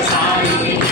I'm sorry.